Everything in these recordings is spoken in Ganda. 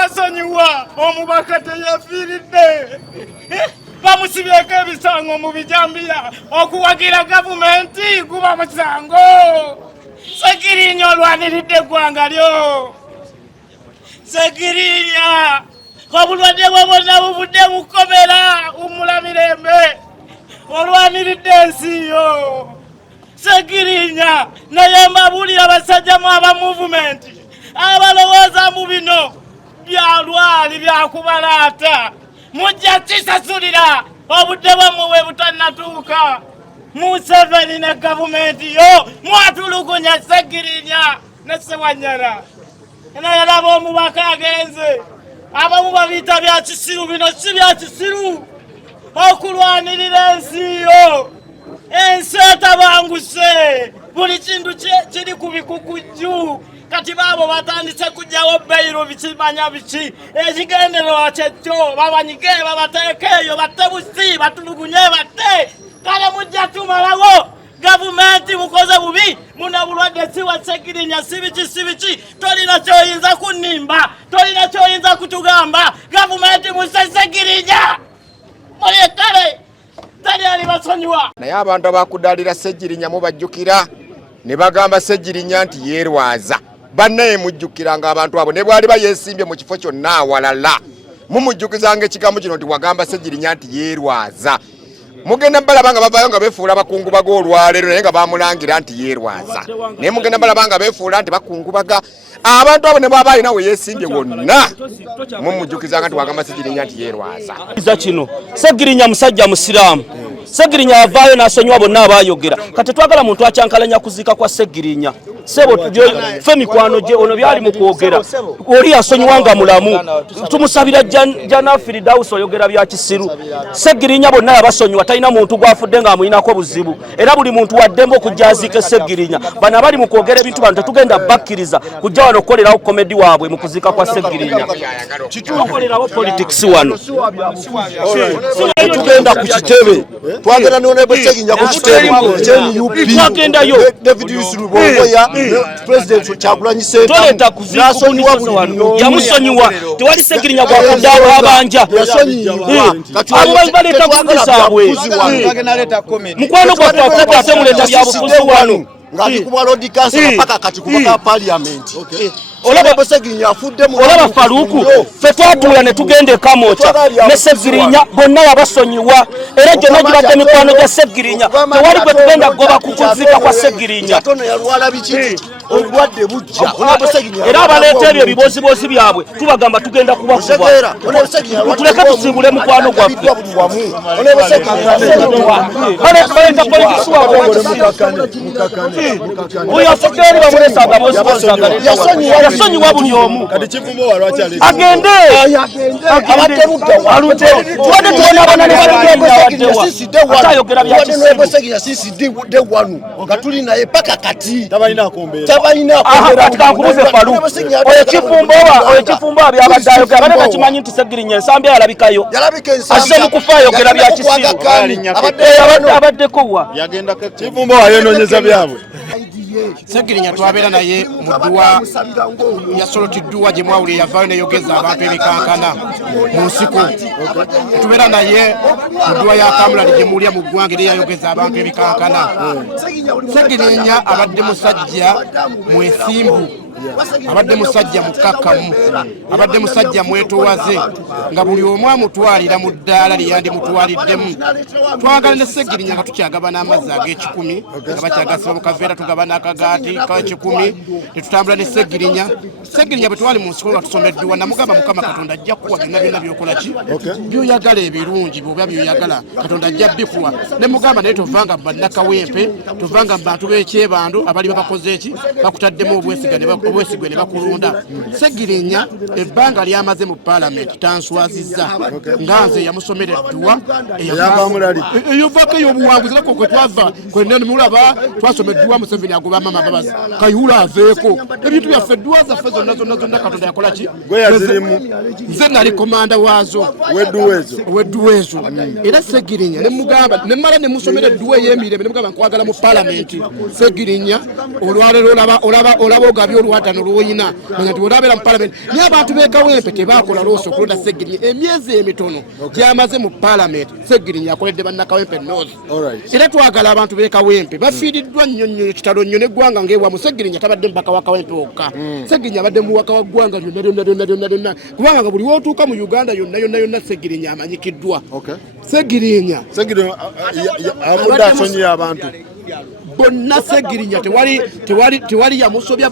basonyiwa omubaka teyafiiridde bamusibyeko ebisango mu bijambiya okuwagira gavumenti guba musango Sekirinya olwaniridde eggwanga lyo Sekirinya obulwadde bwe bwonna buvudde bukomera umula mirembe olwaniridde ensi yo Sekirinya naye mbabulira abasajja mu aba movement abalowooza mu bino byalwali byakubalaata mujja kisasulira obudde bwammwe bwe butannatuuka Museveni ne gavumenti yo mwatulugunya Sekirinya ne Ssewanyana naye laba omubaka agenze abamu babiyita bya kisiru bino si bya kisiru okulwanirira ensi yo ensi etabanguse buli kintu kiri ku bikukujju kati baabo batandise kujjawo beyiro bikimanya biki ekigendererwa kyekyo babanyige babateeke eyo batte busi batulugunye batte kale mujja tumalawo gavumenti mukoze bubi muna bulwadde si wa Sekirinya sibiki tolina kyoyinza kunimba tolina kyoyinza kutugamba gavumenti muse Sekirinya mulekale tali ali basonyiwa naye abantu abakudaalira Sekirinya mubajjukira ne bagamba Sekirinya nti yeerwaza bannaye mujjukira ng'abantu abo ne bwali bayeesimbye mu kifo kyonna awalala mumujjukizanga ekigambo kino nti wagamba Sekirinya nti yeerwaza mugenda balaba nga bavayo nga beefuula bakungubaga olwaleero naye nga bamulangira nti yeerwaza naye mugenda balaba nga beefuula nti bakungubaga abantu abo ne bwaba alina we yeesimbye wonna mumujjukizanga nti wagamba Sekirinya nti yeerwaza kino Sekirinya musajja musiraamu Sekirinya avaayo n'asonyiwa bonna abaayogera kati twagala muntu akyankalanya kuziika kwa Sekirinya sebo fe mikwano gye ono byali mu kwogera oli asonyiwa nga mulamu tumusabira Jana Firidausi oyogera bya kisiru Sekirinya bonna yabasonyiwa talina muntu gwafudde ng'amuyinako buzibu era buli muntu waddembe okujja aziike Sekirinya bano abali mu kwogera ebintu bano tetugenda bakkiriza kujja wano okukolerawo komedi waabwe mu kuziika kwa Sekirinya kitukolerawo politics wano tugenda ku kitebe twagenda n'onobo Sekirinya ku kitebe twagendayo David Yusuluboya President Kyagulanyi Ssentamu toleta kuzikunisha wano yamusonyiwa tewali Sekirinya gwakuddawo abanja abo baleta kuzisaabwe mukwano gwatwafuta ate muleta byabufuzi wano ngati kuba road council paka kati kubaka parliament olaba Sekirinya afudde mu olaba Faruku fe twatuula ne tugende Kamoocha ne Sekirinya bonna yabasonyiwa era gyonna gibadde mikwano gya Sekirinya tewali gwe tugenda goba kukuzika kwa Sekirinya yalwala biki obulwadde bujja era abaleeta ebyo ebibozibozi byabwe tubagamba tugenda kubakuba tuleke tusimbule mukwano gwaffe baleta politisi wabwe oyo afudde eri bamuleesanga bozibozaga yasonyiwa buli omu agende tubadde tubona abana ne balugenda atayogera nga tuli naye paka kati kati kankubuze Faruku oyo kifumbo byabadde ayogera bane bakimanyi nti Sekirinya ensambi yalabikayo azze mu kufa ayogera bya kisiru abaddeko wa kifumbo ayenoonyeza byabwe Sekirinya twabeera naye mu dduwa yasolotiddwa gye mwawulire yavaayo neyogeza abantu ebikankana mu nsiko tubeera naye mu dduwa ya Kamulali gye muwulira mu ggwanga era yayogeza abantu ebikankana Sekirinya abadde musajja mwesimbu abadde musajja mukakkamu abadde musajja mwetowaze nga buli omu amutwalira mu ddaala lyeyandi mutwaliddemu twagala ne Sekirinya nga tukyagaba n'amazzi ag'ekikumi nga bakyagasiba mu kaveera tugaba n'akagaati k'ekikumi tetutambula ne Sekirinya bwe twali mu nsiko nga tusomeddwa namugamba Mukama Katonda ajja kuwa byonna byokola ki byoyagala ebirungi bw'oba byoyagala Katonda ajja bikuwa ne mugamba naye tovanga mu bannakawempe tovanga mu bantu b'ekyebando abali babakoze eki bakutaddemu obwesigwe ne bakulunda Sekirinya ebbanga lyamaze mu parliament tanswazizza nga nze yamusomera edduwa eyovako ey'obuwanguzi nako kwe twava kwenene mulaba twasoma edduwa Museveni agoba mama babazi Kayihura aveeko ebintu byaffe edduwa zaffe zonna Katonda yakola ki nze nali komanda waazo wedduwa ezo era Sekirinya nemugamba nemala nemusomera edduwa ey'emirembe nemugamba nkwagala mu parliament Sekirinya olwaleero olaba ogabye olwa pattern olwoyina manya nti olabera mu parliament naye abantu b'ekawempe tebakola looso okulonda Sseggirinya emyezi emitono gyamaze mu parliament Sseggirinya akoledde bannakawempe North era twagala abantu b'ekawempe bafiiriddwa nnyo ekitalo nnyo n'eggwanga ng'ewamu Sseggirinya tabadde mubaka wa kawempe wokka Sseggirinya abadde mubaka wa ggwanga lyonna kubanga nga buli wootuuka mu Uganda yonna Sseggirinya amanyikiddwa Sseggirinya abudde asonyiye abantu bonna Sseggirinya tewali yamusobya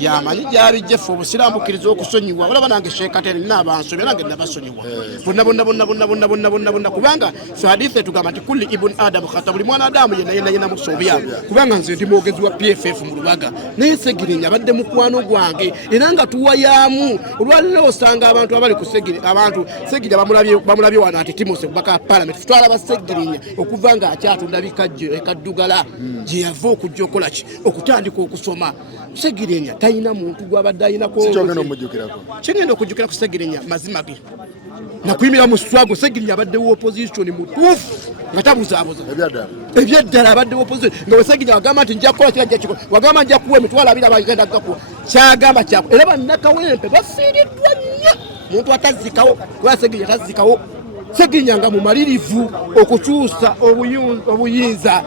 yamanyi gyabijja ffe obusirambukiriza okusonyiwa olaba nange sheekateni naabansobya nange nabasonyiwa bonna kubanga hadithi tugamba nti kulli ibn adamu khata buli mwana adamu yenna musobya kubanga nze ndi mwogezi wa PFF mu Lubaga naye Sseggirinya abadde mukwano gwange era nga tuwayamu olwaliro osanga abantu abali ku Sseggirinya bamulabye wano ati Timothy Baka Parliament twalaba Sseggirinya okuva nga akyatunda bikajjo ekaddugala gye yava okujja okola ki okutandika okusoma Sseggirinya talina muntu gw'abadde ayinako kyengenda okujjukira ku Sseggirinya mazima ge nakuyimira mu swago Sseggirinya abadde wa opposition mutuufu nga tabuzaabuza ebyaddala abadde wa opposition nga Sseggirinya wagamba nti nja kukola kirajja kikola wagamba nja kuwa emitwalo 2 abagenda gakuwa kyagamba kyako era bannakawempe bafiiriddwa nnyo muntu atazikawo kuba Sseggirinya tazikawo Sseggirinya nga mumalirivu okukyusa obuyinza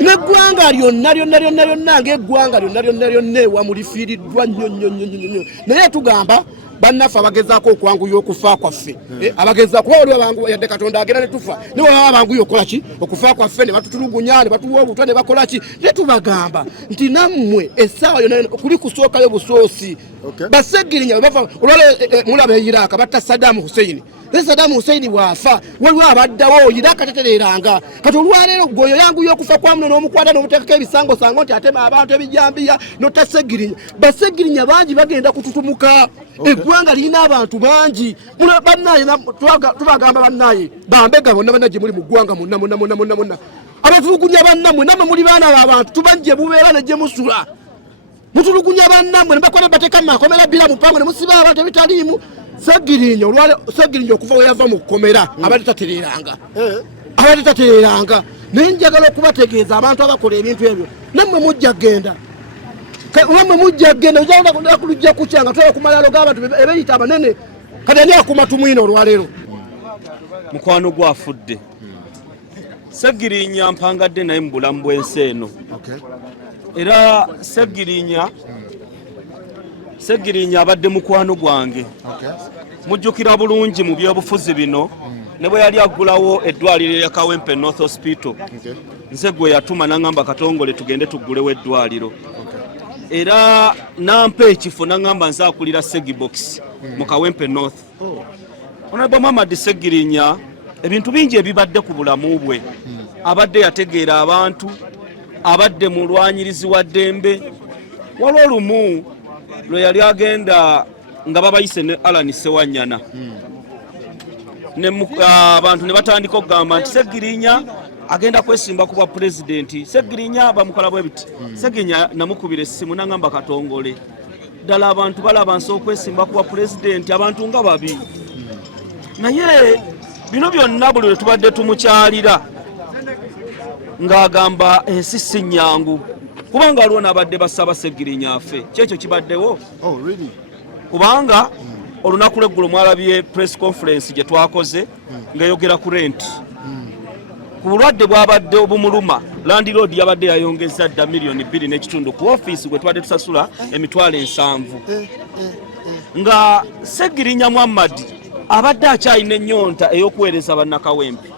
n'eggwanga lyonna ng'eggwanga lyonna ewamulifiiriddwa nnyo naye tugamba bannaffe abagezaako okwanguya okufa kwaffe abagezaako kuba waliwo yadde Katonda agenda ne tufa naye waba abanguya okukola ki okufa kwaffe ne batutulugunya ne batuwa obutwa ne bakola ki ne tubagamba nti nammwe essaawa yonna kuli kusookayo busoosi Sseggirinya bava olwale mulaba Iraq batta Saddam Hussein Saddam Hussein bwafa waliwo abaddawo Iraq tetereranga kati olwaleero gwoyo yanguya okufa kwa muno n'omukwata n'omuteekako ebisangosango nti atema abantu ebijambiya nota Sseggirinya Sseggirinya bangi bagenda kututumuka eggwanga lirina abantu bangi bannaye tubagamba bannaye bambega bonna gye muli mu ggwanga monna abatulugunya bannammwe nammwe muli baana b'abantu tubanje bubeera ne gye musula mutulugunya bannammwe ne bakola bateeka mu makomera bbira mupango ne musiba abantu ebitaliimu Sseggirinya okuva we yava mu kkomera abadde tatereranga naye njagala okubategeeza abantu abakola ebintu ebyo nammwe mujja kgenda ojja kulujja kukyanga twala ku malalo g'abantu ebeyita abanene kati ani akuma tumwina olwaleero mukwano gwafudde Sseggirinya mpangadde naye mu bulamu bw'ensi eno era Sseggirinya abadde mukwano gwange mujjukira bulungi mu byobufuzi bino ne bwe yali aggulawo eddwaliro lya Kawempe North Hospital nze gwe yatuma n'angamba Katongole tugende tuggulewo eddwaliro era nampa ekifo n'angamba nze akulira Segbox mu Kawempe North Honorable Muhammad Sseggirinya ebintu bingi ebibadde ku bulamu bwe abadde yategeera abantu abadde mulwanyirizi wa ddembe waliwo olumu lwe yali agenda nga babayise ne Alan Sewanyana abantu ne batandika okugamba nti Sseggirinya agenda kwesimba ku bwa pulezidenti Sseggirinya bamukola bwe biti Sseggirinya namukubira essimu n'angamba Katongole ddala abantu balaba nsobola okwesimba ku bwa pulezidenti abantu nga babi naye bino byonna buli lwe tubadde tumukyalira ng'agamba ensi si nnyangu kubanga waliwo n'abadde basaba Sseggirinya afe kyekyo kibaddewo kubanga olunaku lweggulo mwalabye press conference gye twakoze ng'eyogera ku rent ku bulwadde bwabadde obumuluma landlord yabadde yayongeza dda $2.5 ku ofiisi gwe tubadde tusasula emitwalo 7 nga Sseggirinya Muhammad abadde akyalina ennyonta ey'okuweereza bannakawempe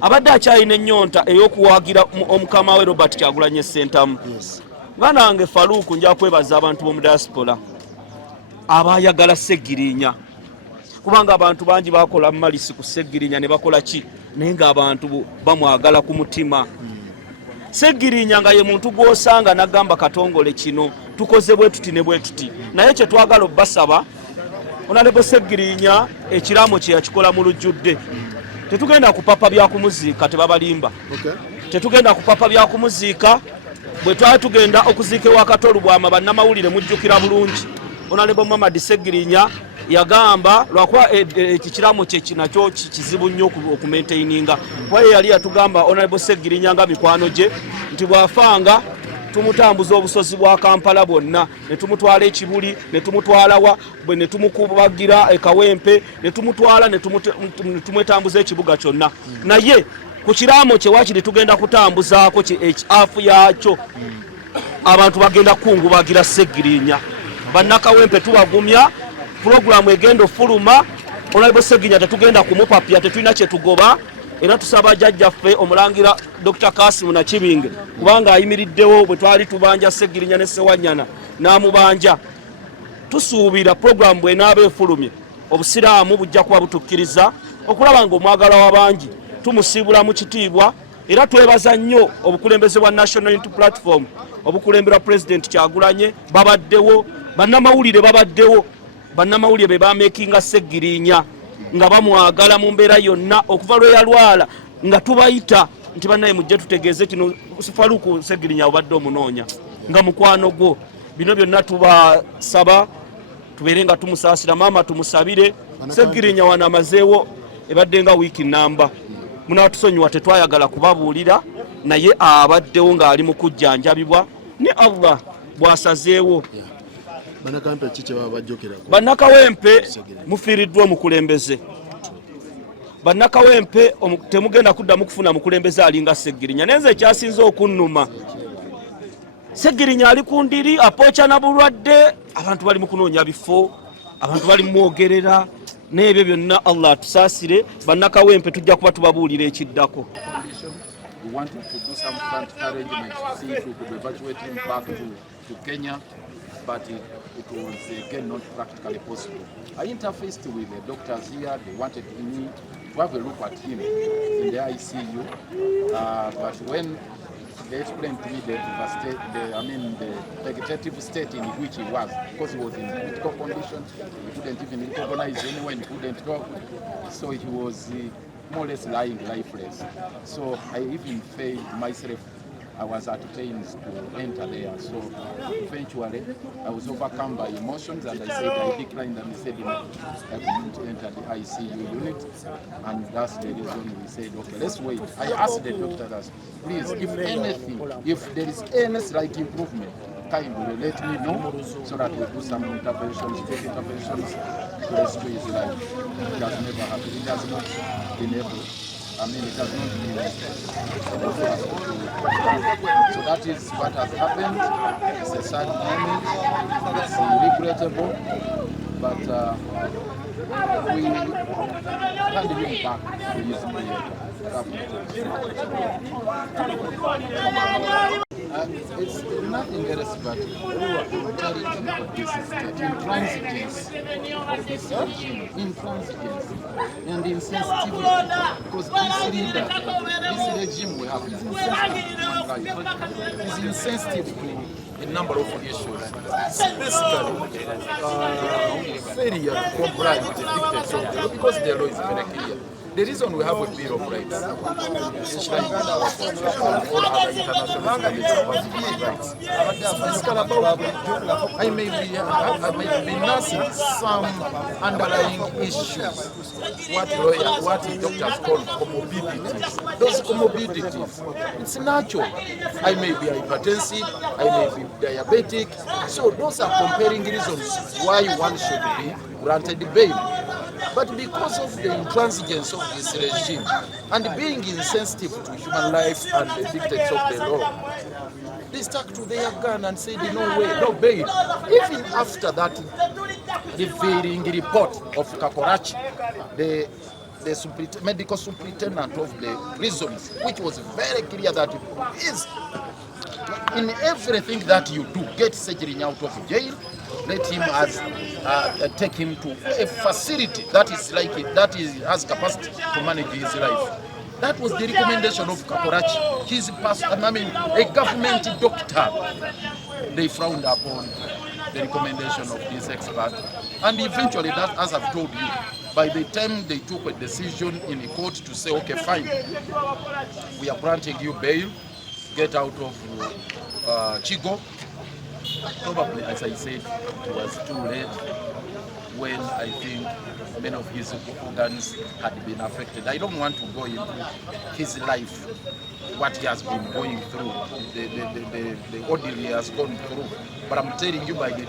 abadde akyalina ennyonta ey'okuwagira omukama we Robert Kyagulanyi Ssentamu nga nange Faruku nja kwebaza abantu b'omu diaspora abayagala Sseggirinya kubanga abantu bangi bakola malisi ku Sseggirinya ne bakola ki naye ng'abantu bamwagala ku mutima Sseggirinya nga ye muntu gw'osanga n'agamba Katongole kino tukoze bwe tuti ne bwe tuti naye kye twagala obbasaba Honorable Sseggirinya ekiraamo kye yakikola mu lujjudde tetugenda kupapa bya kumuziika tebabalimba tetugenda kupapa bya kumuziika bwe twali tugenda okuziika ewa Katolu bwama bannamawulire mujjukira bulungi Honorable Muhammad Sseggirinya yagamba lwakuba ekikiraamo kye kinakyo kizibu nnyo okumaintaininga waye yali yatugamba Honorable Sseggirinya nga mikwano gye nti bwafanga tumutambuza obusozi bwa Kampala bwonna ne tumutwala ekibuli ne tumutwalawa bwe ne tumukubagira ekawempe ne tumutwala ne tumwetambuza ekibuga kyonna naye ku kiramo kye wakiri tugenda kutambuzaako HF yakyo abantu bagenda kungubagira Sseggirinya bannakawempe tubagumya programu egenda ofuluma olaibo Sseggirinya tetugenda kumupapya tetulina kyetugoba era tusaba jjajjaffe omulangira Dr. Kasimu Nakibinge kubanga ayimiriddewo bwe twali tubanja Sseggirinya ne Ssewanyana n'amubanja tusuubira programu bw'enaaba efulumye obusiraamu bujja kuba butukkiriza okulaba ng'omwagala w'abangi tumusiibula mu kitiibwa era twebaza nnyo obukulembeze bwa National Unity Platform obukulembera President Kyagulanyi babaddewo bannamawulire babaddewo bannamawulire be bamekinga Sseggirinya nga bamwagala mu mbeera yonna okuva lwe yalwala nga tubayita nti bannaye mujje tutegeeze kino Faruku Sseggirinya obadde omunoonya nga mukwano gwo bino byonna tubasaba tubeere nga tumusaasira maama tumusabire Sseggirinya wanamazeewo ebadde nga wiiki namba munatusonyiwa tetwayagala kubabuulira naye abaddewo ng'ali mu kujjanjabibwa ne Allah bwasazeewo bannakawempe mufiiriddwa omukulembeze bannakawempe temugenda kuddamu kufuna mukulembeze alinga Sseggirinya nenze ekyasinze okunnuma Sseggirinya ali ku ndiri apooca na bulwadde abantu bali mu kunoonya bifo abantu bali mwogerera n'ebyo byonna Allah atusaasire bannakawempe tujja kuba tubabuulira ekiddako. We wanted to do some front arrangements to see if we could evacuate him back to Kenya, but it was again not practically possible. I interfaced with the doctors here. They wanted me to have a look at him in the ICU, but when they explained to me the vegetative state in which he was, because he was in critical condition, he couldn't even recognize anyone, he couldn't talk, so he was more or less lying lifeless. So I even failed myself. I was at pains to enter there. So eventually I was overcome by emotions and I said I declined and I said I couldn't enter the ICU unit, and that's the reason we said okay, let's wait. I asked the doctors, please, if anything, if there is any slight improvement, kindly let me know so that we do some interventions, quick interventions to rescue his life. It has never happened. It has not been able. It has not been able for us to do. So that is what has happened. It's a sad moment. It's regrettable, but we hand him back to his it's nothing else but brutality of this state, intransigence of this regime, intransigence and insensitivity, because this leader, this regime we have is insensitive to human life, is insensitive to a number of issues. Basically, failure to comply with the dictates of the law, because the law is very clear. The reason we have a Bill of Rights, enshrined in our Constitution and all other international standards of human rights, is about I may be nursing some underlying issues, what doctors call comorbidities. Those comorbidities, it's natural. I may be hypertensive, I may be diabetic, so those are compelling reasons why one should be granted bail. But because of the intransigence of this regime and being insensitive to human life and the dictates of the law, they stuck to their gun and said, no way, no bail. Even after that revealing report of Kakorachi, the medical superintendent of the prisons, which was very clear that it is in everything that you do, get Sseggirinya out of jail, let him take him to a facility that has capacity to manage his life. That was the recommendation of Kakorachi. He's a government doctor. They frowned upon the recommendation of this expert, and eventually, that, as I've told you, by the time they took a decision in the court to say, okay, fine, we are granting you bail, get out of Chigo. Probably, as I said, it was too late when I think many of his organs had been affected. I don't want to go into his life what he has been going through, the ordeal he has gone through. But I'm telling you, by the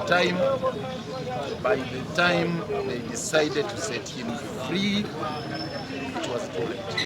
time they decided to set him free, it was too late.